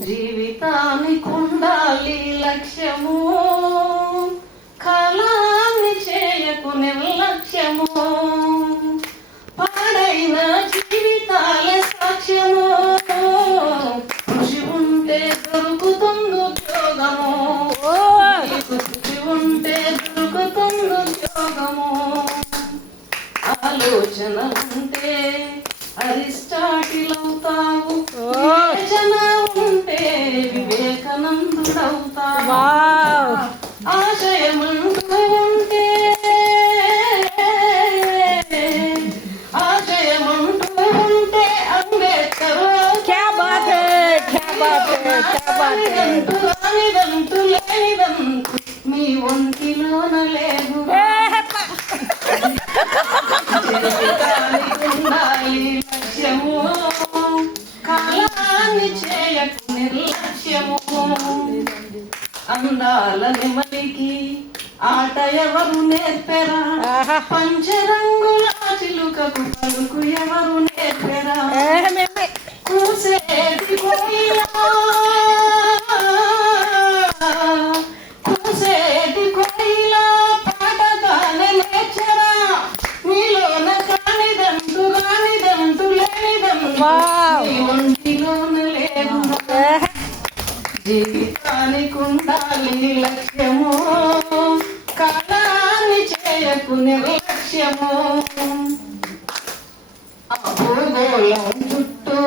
జీవితానికి ఉండాలి లక్ష్యము. కాలాన్ని చేయకు నిర్లక్ష్యము. పాడైన జీవితాల సాక్ష్యము. కృషి ఉంటే దొరుకుతుంది ఉద్యోగము. కృషి ఉంటే దొరుకుతుంది ఉద్యోగము. ఆలోచన ఉంటే అరిస్టాటిల్ అవుతావు. వావ్. ఆశయమంటూ ఉంటే ఆశయమంటూ ఉంటే అంబేద్కర్ క్యా బాత్ హై క్యా బాత్ హై క్యా బాత్ రానిదంటూ లేనిదంటూ మీ ఒంటిలోన లేదు లక్ష్యము కాలాన్ని చేయకు నిర్లక్ష్యము. అందాల నెమలికి ఆట ఎవరు నేర్పెరా. పంచరంగుల చిలుకకు పలుకు ఎవరు నేర్పెరా? ఏ మేమే కూసేటి కోయిలా కూసేటి కోయిలా పాటగానే నేర్చరా. మీలోన కానిదంటూ రానిదంటూ లేనిదంటూ వావ్. మీ ఒంటిలోన ఏ జీవితానికి ఉండాలి లక్ష్యము కాలాన్ని చేయకు నిర్లక్ష్యము భూగోళం చుట్టూ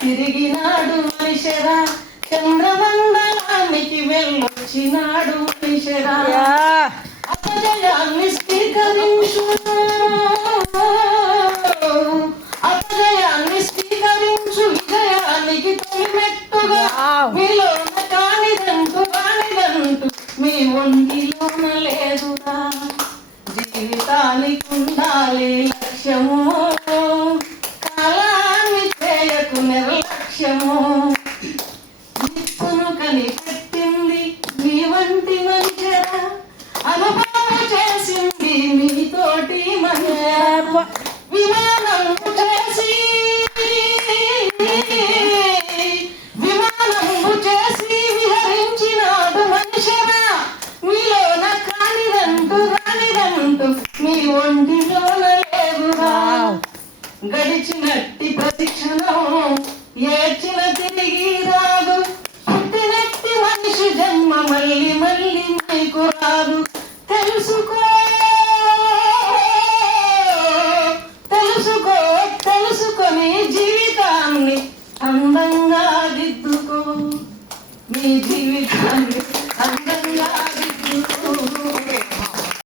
తిరిగినాడు మనిషరా చంద్రమండలానికి వెళ్ళొచ్చినాడు మనిషరా. అపజయాన్ని స్వీకరించు అపజయాన్ని స్వీకరించు విజయానికి తొలిమెట్టుగా వావ్. మీలోన లేదురా. జీవితానికి ఉండాలి లక్ష్యము ఒంటిలోన లేదురా గడిచినట్టి ప్రతిక్షణం ఏడ్చిన తిరిగి రాదు. పుట్టినట్టి మనిషి జన్మ మళ్ళీ మళ్ళీ మీకు రాదు. తెలుసుకో తెలుసుకో తెలుసుకొని జీవితాన్ని అందంగా దిద్దుకో. మీ జీవితాన్ని